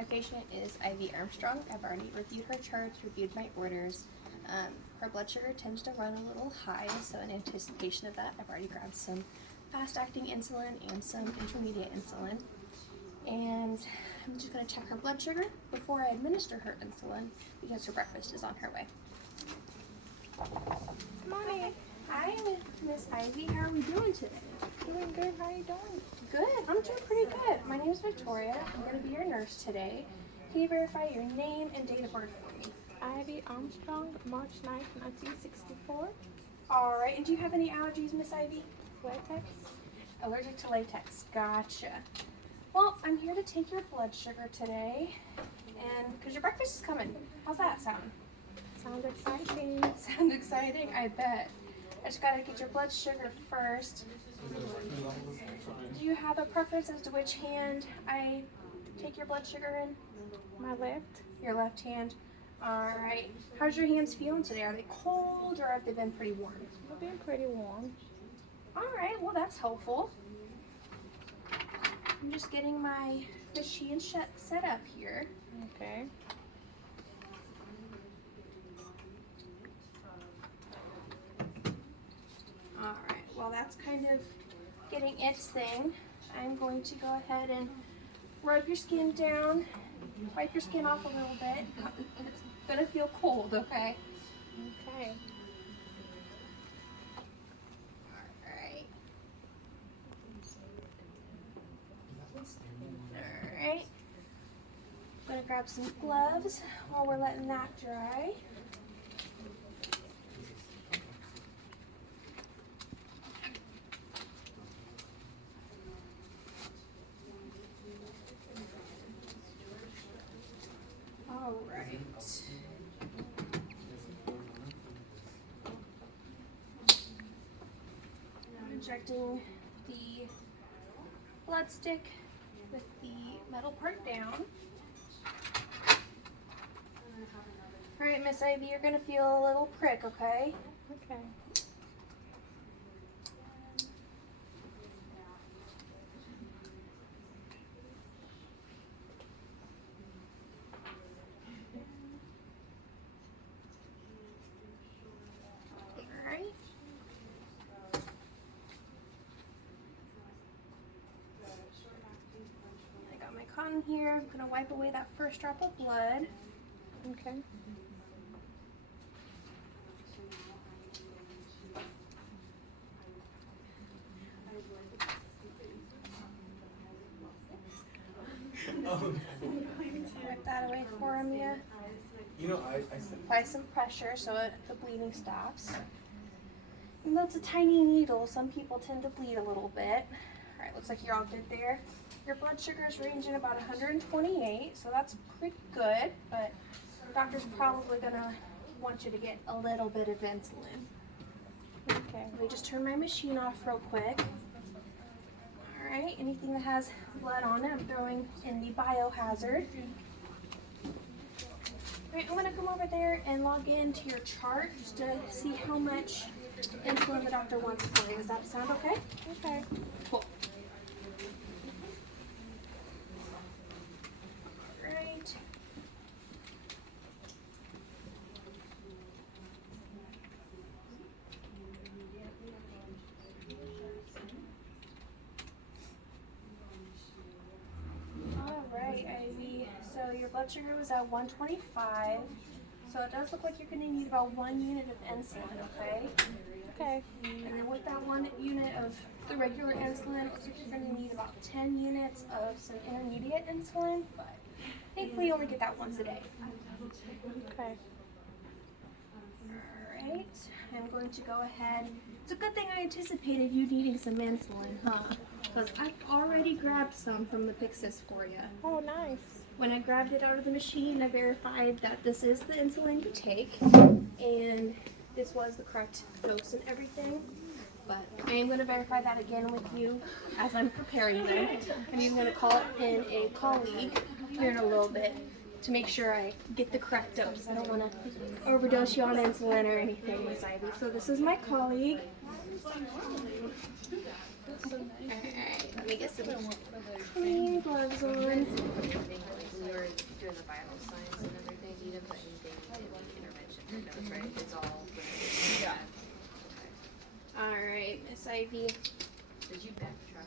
My patient is Ivy Armstrong. I've already reviewed her charts, reviewed my orders. Her blood sugar tends to run a little high, so in anticipation of that, I've already grabbed some fast-acting insulin and some intermediate insulin. And I'm just going to check her blood sugar before I administer her insulin because her breakfast is on her way. Good morning. Hi, Miss Ivy. How are we doing today? Doing good. How are you doing? Good. I'm doing pretty good. My name is Victoria. I'm going to be your nurse today. Can you verify your name and date of birth for me? Ivy Armstrong, March 9th, 1964. All right. And do you have any allergies, Miss Ivy? Latex. Allergic to latex. Gotcha. Well, I'm here to take your blood sugar today, and because your breakfast is coming. How's that sound? Sounds exciting. Sounds exciting? I bet. I just gotta get your blood sugar first. Do you have a preference as to which hand I take your blood sugar in? My left. Your left hand. All right. How's your hands feeling today? Are they cold or have they been pretty warm? It's been pretty warm. All right. Well, that's helpful. I'm just getting my machine set up here. Okay. All right. Well, that's kind of getting its thing. I'm going to go ahead and rub your skin down, wipe your skin off a little bit. It's gonna feel cold, okay? Okay. All right. All right. I'm gonna grab some gloves while we're letting that dry. All right. I'm injecting the blood stick with the metal part down. All right, Miss Ivy, you're gonna feel a little prick, okay? Okay. All right. I got my cotton here. I'm gonna wipe away that first drop of blood. Okay. Wipe that away for him, yeah. You know, I said, Apply some pressure so the bleeding stops. Even though it's a tiny needle, some people tend to bleed a little bit. All right, looks like you're all good there. Your blood sugar is ranging about 128, so that's pretty good, but the doctor's probably gonna want you to get a little bit of insulin. Okay. Let me just turn my machine off real quick. All right, anything that has blood on it, I'm throwing in the biohazard. All right, I'm gonna come over there and log into your chart just to see how much insulin the doctor wants for you. Does that sound okay? Okay. Cool. All right. All right, Ivy. So your blood sugar was at 125. So it does look like you're going to need about 1 unit of insulin, okay? Okay. And then with that 1 unit of the regular insulin, it looks like you're going to need about 10 units of some intermediate insulin, but thankfully you only get that once a day. Okay. Alright, I'm going to go ahead. It's a good thing I anticipated you needing some insulin, huh? Because I've already grabbed some from the Pyxis for you. Oh, nice. When I grabbed it out of the machine, I verified that this is the insulin to take, and this was the correct dose and everything. But I am going to verify that again with you as I'm preparing them. And I'm going to call in a colleague here in a little bit to make sure I get the correct dose. I don't want to overdose you on insulin or anything, Miss Ivy. So this is my colleague. Alright, let me get some clean gloves on. sure the vital signs and everything need them, but anything needed intervention for those, right? It's all. Yeah. Okay. All right, Miss Ivy. Did you backtrack?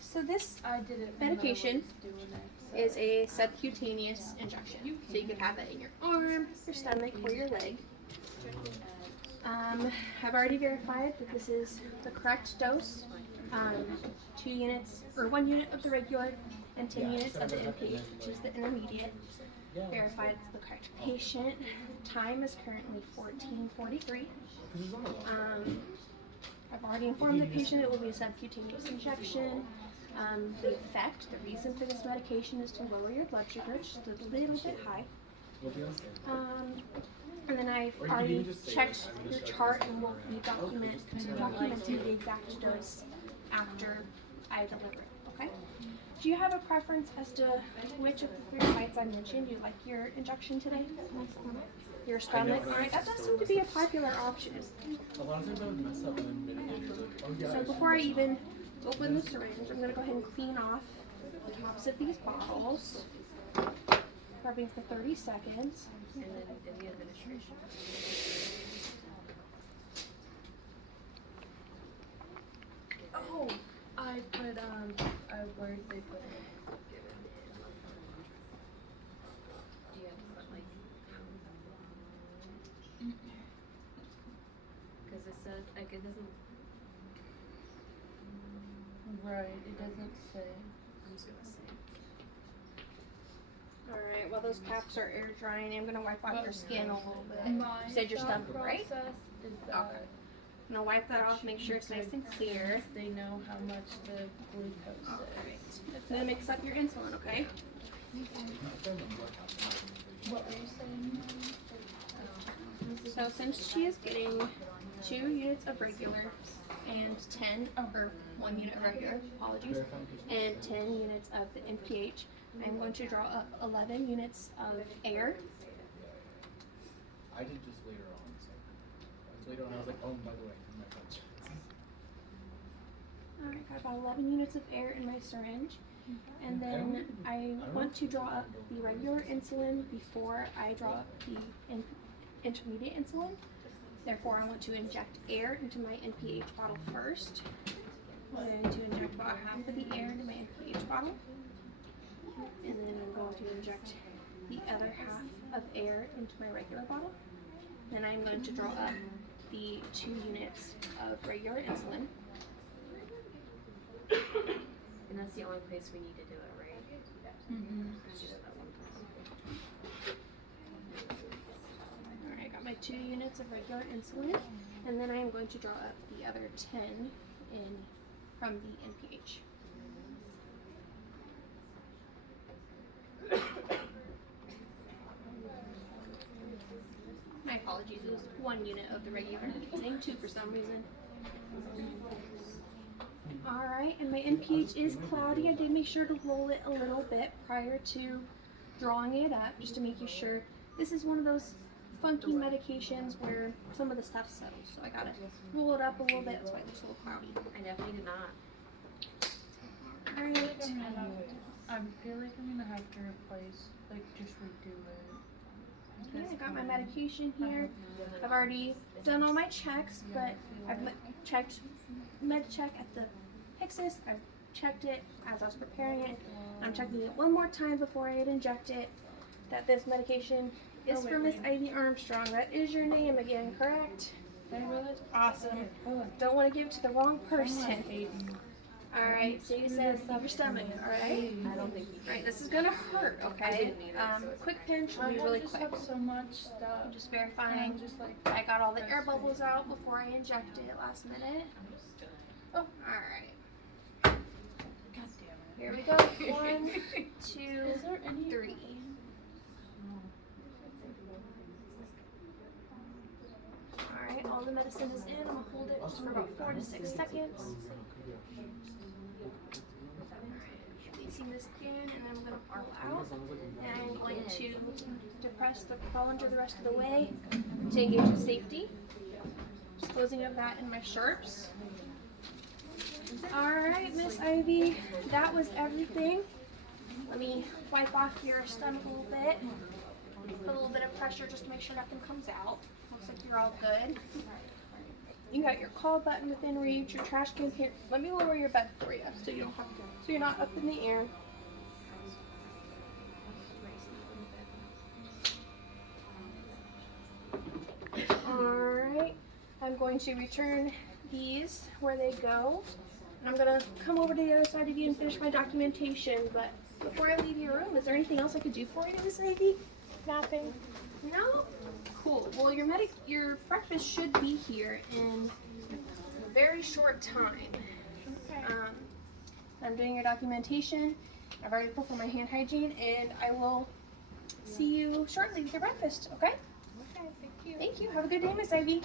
So this I did it. medication doing it. is a subcutaneous injection. So you could have it in your arm, your stomach, or your leg. I've already verified that this is the correct dose. 2 units, or 1 unit of the regular, and 10 units of the NPH, which is the intermediate. Verified it's the correct patient. Time is currently 14:43. I've already informed the patient it will be a subcutaneous injection. The effect, the reason for this medication is to lower your blood sugar, just a little bit high. And then I've already checked your chart and will be documenting the exact dose after I deliver it, okay? Do you have a preference as to which of the 3 sites I mentioned you'd like your injection today? My stomach. Your stomach? Alright, that does seem to be a popular option. A lot of times I would mess up and then minute later like, oh yeah. So before I even open the syringe, I'm going to go ahead and clean off the tops of these bottles. Rubbing for 30 seconds. And then in the administration. Oh, I put where they put it. Do you have to put like? Because it said like it doesn't. Right, it doesn't say. I'm just gonna say. Alright, while those caps are air drying, I'm going to wipe off your skin a little bit. My You said your thought stomach, right? process is that Okay. I'm going to wipe that off, make sure it's nice and clear. they know how much the glucose Alright. is. I'm going to mix up your insulin, okay? What were you saying? So since she is getting 2 units of regular and 10, or 1 unit of regular, apologies, and 10 units of the NPH, I'm going to draw up 11 units of air. I did just later on, so later on I was like, oh by the way, my punch. Alright, got about 11 units of air in my syringe. And then I want to draw up the regular insulin before I draw up the intermediate insulin. Therefore, I want to inject air into my NPH bottle first. I'm going to inject about half of the air into my NPH bottle. And then I'm going to inject the other half of air into my regular bottle. Then I'm going to draw up the 2 units of regular insulin. And that's the only place we need to do it, right? It's just that one place. Alright, I got my 2 units of regular insulin. And then I am going to draw up the other 10 in from the NPH. My apologies, it was 1 unit of the regular. I'm saying 2 for some reason. Alright, and my NPH is cloudy. I did make sure to roll it a little bit prior to drawing it up, just to make you sure. This is one of those funky medications where some of the stuff settles, so I gotta roll it up a little bit. That's why it looks a little cloudy. I definitely did not. Alright. I feel like I'm gonna have to replace, like, just redo it. Yeah, I got my medication here. I've already done all my checks, but I've checked MedCheck at the Hixus. I've checked it as I was preparing it. I'm checking it one more time before I inject it. That this medication is for Miss Ivy Armstrong. That is your name again, correct? Awesome. Don't want to give it to the wrong person. Alright, so you said leave your stomach, alright? I don't think you Alright, this is gonna hurt, I okay? didn't either, so it's Quick pinch will be really quick. have so much stuff. I'm just verifying. Just like, I got all the air bubbles out before I injected it last minute. Oh. Alright, God damn it. here we go. 1, 2, Is there any 3. Alright, all the medicine is in. I'm gonna hold it just for about 4 to 6 seconds. Releasing this in, and then I'm gonna pull out. And I'm going to depress the plunger the rest of the way to engage the safety. Just closing up that in my sharps. Alright, Miss Ivy, that was everything. Let me wipe off your stomach a little bit. Put a little bit of pressure just to make sure nothing comes out. Looks like you're all good. You got your call button within reach, your trash can here. Let me lower your bed for you so you don't have to, so you're not up in the air. Alright, I'm going to return these where they go. And I'm gonna come over to the other side of you and finish my documentation, but before I leave your room, is there anything else I could do for you, Miss Ivy? Nothing. No? Cool. Well, your breakfast should be here in a very short time. Okay. I'm doing your documentation. I've already put for my hand hygiene, and I will see you shortly with your breakfast, okay? Okay, thank you. Thank you. Have a good day, Miss Ivy.